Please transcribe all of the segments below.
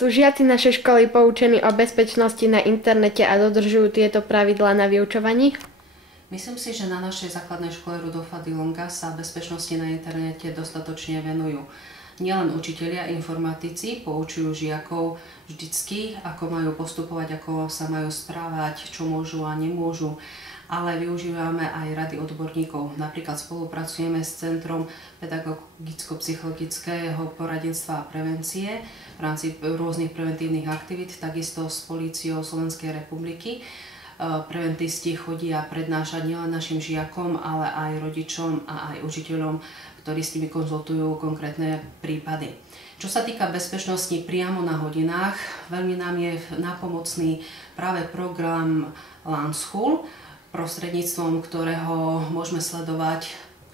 Sú žiaci našej školy poučení o bezpečnosti na internete a dodržujú tieto pravidlá na vyučovaní? Myslím si, že na našej základnej škole Rudolfa Dillonga sa bezpečnosti na internete dostatočne venujú. Nielen učitelia, informatici poučujú žiakov vždycky, ako majú postupovať, ako sa majú správať, čo môžu a nemôžu, ale využívame aj rady odborníkov. Napríklad spolupracujeme s Centrom pedagogicko-psychologického poradenstva a prevencie v rámci rôznych preventívnych aktivít, takisto s Políciou Slovenskej republiky. Preventisti chodia prednášať nielen našim žiakom, ale aj rodičom a aj učiteľom, ktorí s nimi konzultujú konkrétne prípady. Čo sa týka bezpečnosti priamo na hodinách, veľmi nám je nápomocný práve program Learn School, prostredníctvom ktorého môžeme sledovať,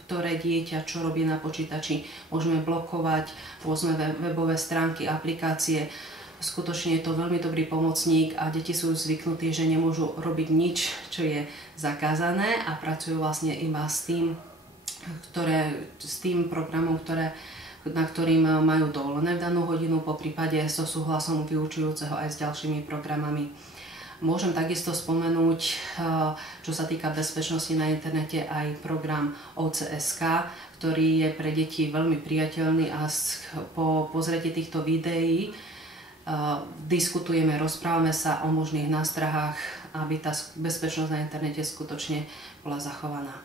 ktoré dieťa čo robí na počítači. Môžeme blokovať rôzne webové stránky, aplikácie. Skutočne je to veľmi dobrý pomocník a deti sú zvyknutí, že nemôžu robiť nič, čo je zakázané a pracujú vlastne iba s tým programom, na ktorým majú dovolené v danú hodinu, poprípade so súhlasom vyučujúceho aj s ďalšími programami. Môžem takisto spomenúť, čo sa týka bezpečnosti na internete, aj program OCSK, ktorý je pre deti veľmi priateľný a po pozretí týchto videí diskutujeme, rozprávame sa o možných nástrahách, aby tá bezpečnosť na internete skutočne bola zachovaná.